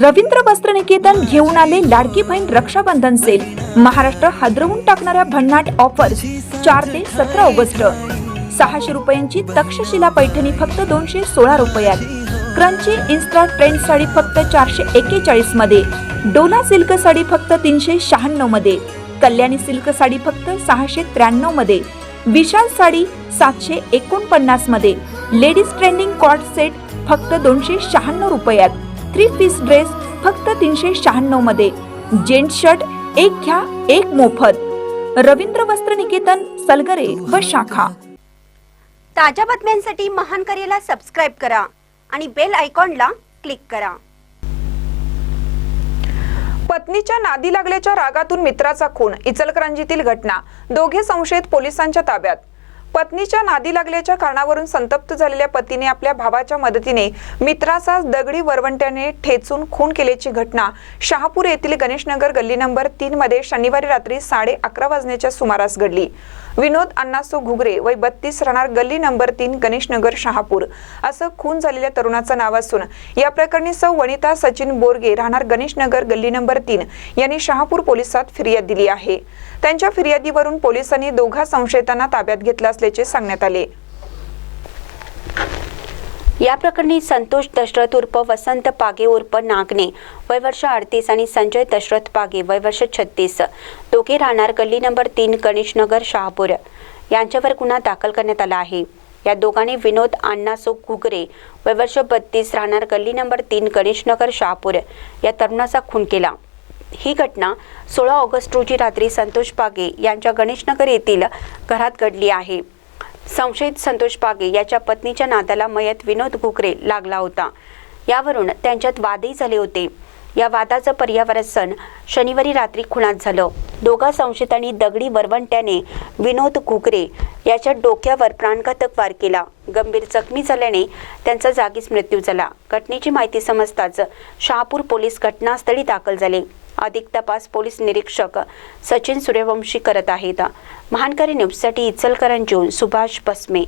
रवींद्र वस्त्रनिकेतन घेऊन आले लाडकी बहीण रक्षाबंधन सेल. महाराष्ट्र हादरवून टाकणाऱ्या भन्नाट ऑफर्स 4 ते 17 ऑगस्ट. 600 रुपयांची तक्षशिला पैठणी फक्त 216 रुपयात. क्रंची इन्स्टा ट्रेंड साडी फक्त 441 मध्ये. डोला सिल्क साडी फक्त 396 मध्ये. कल्याणी सिल्क साडी फक्त 693 मध्ये. विशाल साडी 749 मध्ये. लेडीज ट्रेंडिंग कॉर्ड सेट फक्त 296 रुपयात. 3 पीस ड्रेस फक्त 396 मध्ये. जेंट्स शर्ट एक घ्या एक मोफत. रवींद्र वस्त्रनिकेतन, सलगरे व शाखा. ताज्या बातम्यांसाठी महान करेला सबस्क्राइब करा आणि बेल आयकॉनला क्लिक करा. पत्नीच्या नादी लागल्याच्या रागातून मित्राचा खून. इचलकरंजीतील घटना. दोघे संशयित पोलिसांच्या ताब्यात. पत्नीच्या नादी लागल्याच्या कारणावरून संतप्त झालेल्या पतीने आपल्या भावाच्या मदतीने मित्राचा दगडी वरवंट्याने ठेचून खून केल्याची घटना शहापूर येथील गणेशनगर गल्ली नंबर 3 मध्ये शनिवारी रात्री 11:30 वाजण्याच्या सुमारास घडली. विनोद अण्णासो घुगरे वय 32 राहणार गल्ली नंबर 3 गणेशनगर शहापूर असं खून झालेल्या तरुणाचं नाव असून या प्रकरणी सौ वनिता सचिन बोरगे राहणार गणेशनगर गल्ली नंबर 3 यांनी शहापूर पोलिसात फिर्याद दिली आहे. त्यांच्या फिर्यादीवरून पोलिसांनी दोघा संशयितांना ताब्यात घेतलं असल्याचे सांगण्यात आले. या प्रकरणी संतोष दशरथ उर्फ वसंत पागे उर्फ नागने वय वर्ष 38 आणि संजय दशरथ पागे वय वर्ष 36 दोघे राहणार गल्ली नंबर 3 गणेशनगर शहापूर यांच्यावर गुन्हा दाखल करण्यात आला आहे. या दोघांनी विनोद अण्णासो घुगरे वय वर्ष 32 राहणार गल्ली नंबर 3 गणेशनगर शहापूर या तरुणाचा खून केला. ही घटना 16 ऑगस्ट रोजी रात्री संतोष पागे यांच्या गणेशनगर येथील घरात घडली आहे. संशयित संतोष पागे याच्या पत्नीच्या नादाला मयत विनोद घुगरे लागला होता. यावरून त्यांच्यात वादही झाले होते. या वादाचं पर्यावरण शनिवारी रात्री खुनात झालं. दोघा संशयितांनी दगडी वरवंट्याने विनोद घुगरे याच्या डोक्यावर प्राणघातक वार केला. गंभीर जखमी झाल्याने त्यांचा जागीच मृत्यू झाला. घटनेची माहिती समजताच शहापूर पोलीस घटनास्थळी दाखल झाले. अधिक तपास पोलीस निरीक्षक सचिन सूर्यवंशी करत आहेत. महानकरी न्यूजसाठी इचलकरंजीहून सुभाष बसमे.